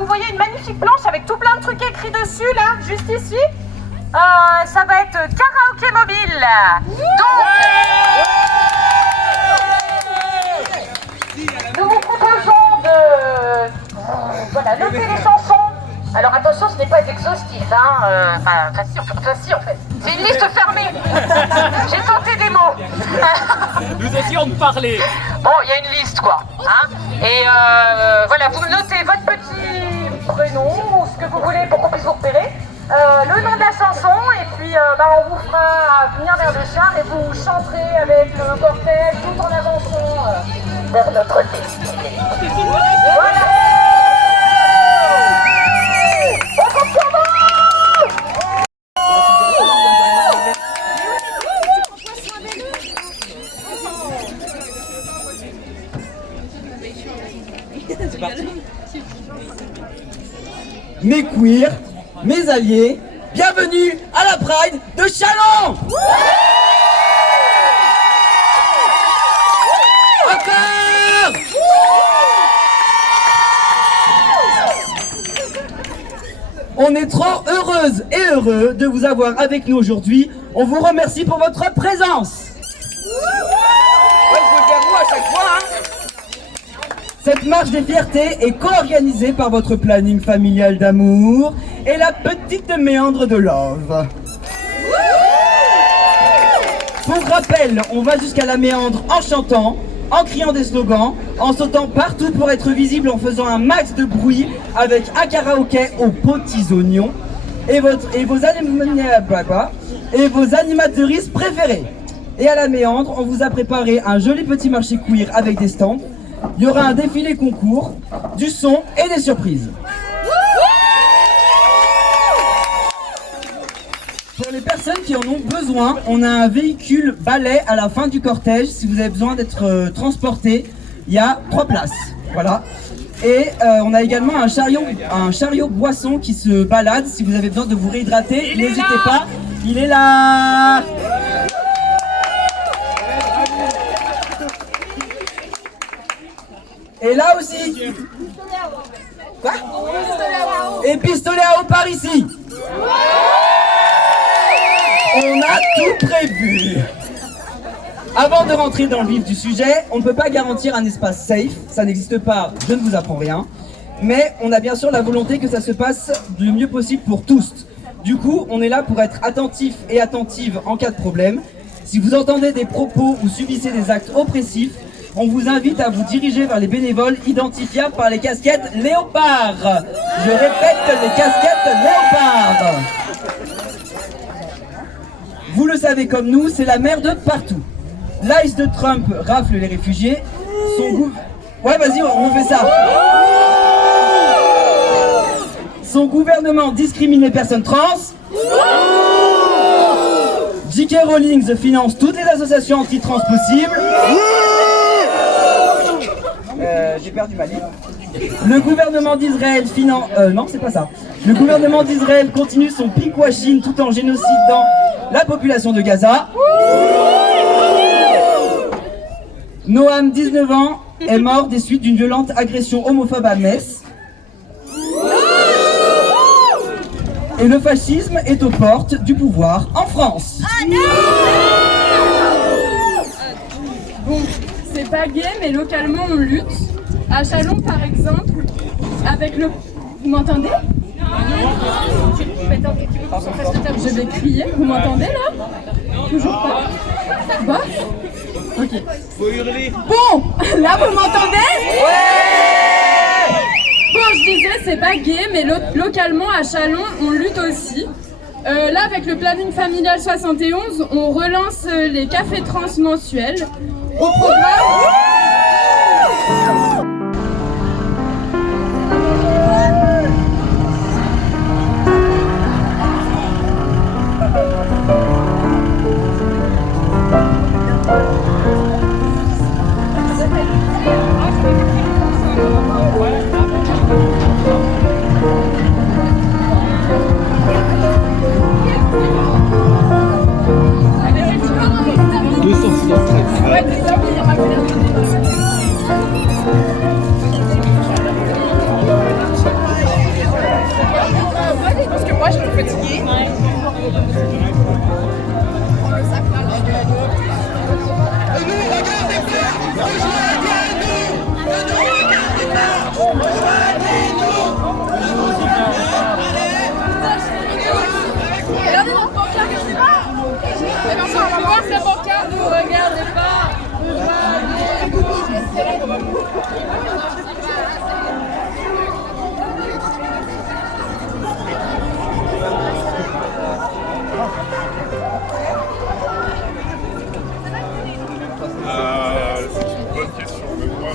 vous voyez une magnifique planche avec tout plein de trucs écrits dessus, là, juste ici. Ça va être karaoké mobile. Donc, nous vous proposons de noter les chansons. Alors attention, ce n'est pas exhaustif, hein. Enfin si en fait. C'est une liste fermée. J'ai tenté des mots. Nous essayons de parler. Bon, il y a une liste, quoi. Hein. Et voilà, vous notez votre petit prénom ou ce que vous voulez pour qu'on puisse vous repérer. Le nom de la chanson, et puis on vous fera venir vers le char et vous chanterez avec le cortège tout en avançant vers notre destinée. Voilà. Mes queers, mes alliés, bienvenue à la Pride de Châlons. Encore. On est trop heureuses et heureux de vous avoir avec nous aujourd'hui. On vous remercie pour votre présence. Ouais, je veux faire vous à chaque fois, hein. Cette marche des fiertés est co-organisée par votre planning familial d'amour et la petite méandre de Love. Pour rappel, on va jusqu'à la méandre en chantant, en criant des slogans, en sautant partout pour être visible, en faisant un max de bruit avec un karaoké aux petits oignons et vos animatrices préférées. Et à la méandre, on vous a préparé un joli petit marché queer avec des stands. Il y aura un défilé concours, du son et des surprises. Pour les personnes qui en ont besoin, on a un véhicule balai à la fin du cortège. Si vous avez besoin d'être transporté, il y a 3 places. Voilà. Et on a également un chariot boisson qui se balade. Si vous avez besoin de vous réhydrater, n'hésitez pas. Il est là. Et là aussi. Quoi? Et pistolet à eau par ici. On a tout prévu. Avant de rentrer dans le vif du sujet, on ne peut pas garantir un espace safe. Ça n'existe pas, je ne vous apprends rien. Mais on a bien sûr la volonté que ça se passe le mieux possible pour tous. Du coup, on est là pour être attentif et attentive en cas de problème. Si vous entendez des propos ou subissez des actes oppressifs, on vous invite à vous diriger vers les bénévoles identifiables par les casquettes léopard. Je répète, les casquettes léopard. Vous le savez comme nous, c'est la merde partout. L'ICE de Trump rafle les réfugiés. Ouais, vas-y, on fait ça. Son gouvernement discrimine les personnes trans. J.K. Rowling finance toutes les associations anti-trans possibles. J'ai perdu ma ligne. Le gouvernement d'Israël finance... non, c'est pas ça. Le gouvernement d'Israël continue son pinkwashing tout en génocidant la population de Gaza. Noam, 19 ans, est mort des suites d'une violente agression homophobe à Metz. Et le fascisme est aux portes du pouvoir en France. Bon, c'est pas gay, mais localement on lutte. À Châlons, par exemple, avec le... Vous m'entendez? Je vais crier. Vous m'entendez là? Toujours pas. Bof. Ok. Faut hurler. Bon, là vous m'entendez? Ouais. Bon, je disais, c'est pas gay, mais localement à Châlons, on lutte aussi. Là, avec le planning familial 71, on relance les cafés trans mensuels. Au programme... Regardez notre pancarte, je sais pas. On va voir sa pancarte, vous regardez pas. C'est une bonne question, mais moi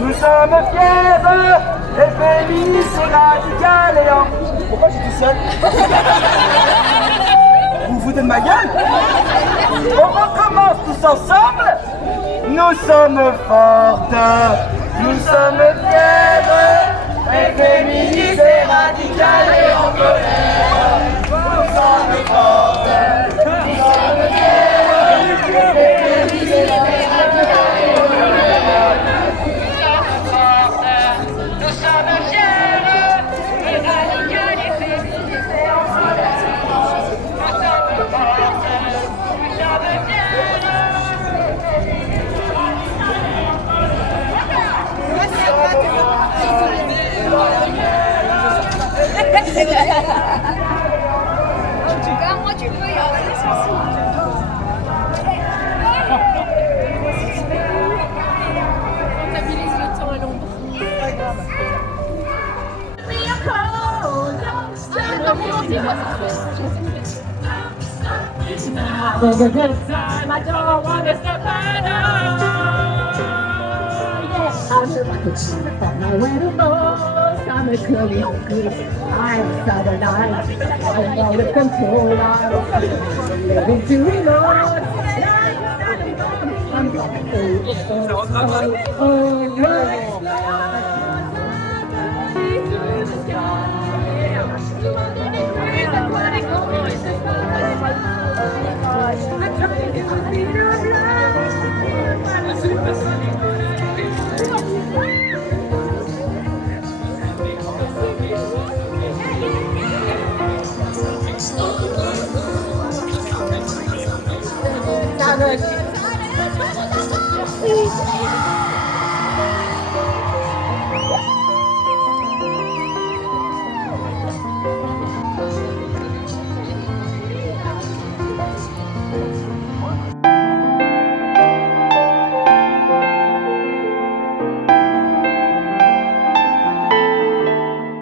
nous sommes fiers, et féministes et radicales et en... Pourquoi je suis tout seul? Vous vous foutez de ma gueule? On recommence tous ensemble. Nous sommes fortes, nous sommes fiers, et féministes et radicales et en colère. Nous sommes fortes, nous sommes fiers, et féministes et radicales et en colère. En tout cas, moi, tu peux y aller, Comptabilise le temps à l'ombre. Have a good time, I don't want to step out. I'm the rocket ship on my way to Mars. I'm a curly hungry. I'm Southern Night. I'm all the control. I'm living to remote. I'm I'm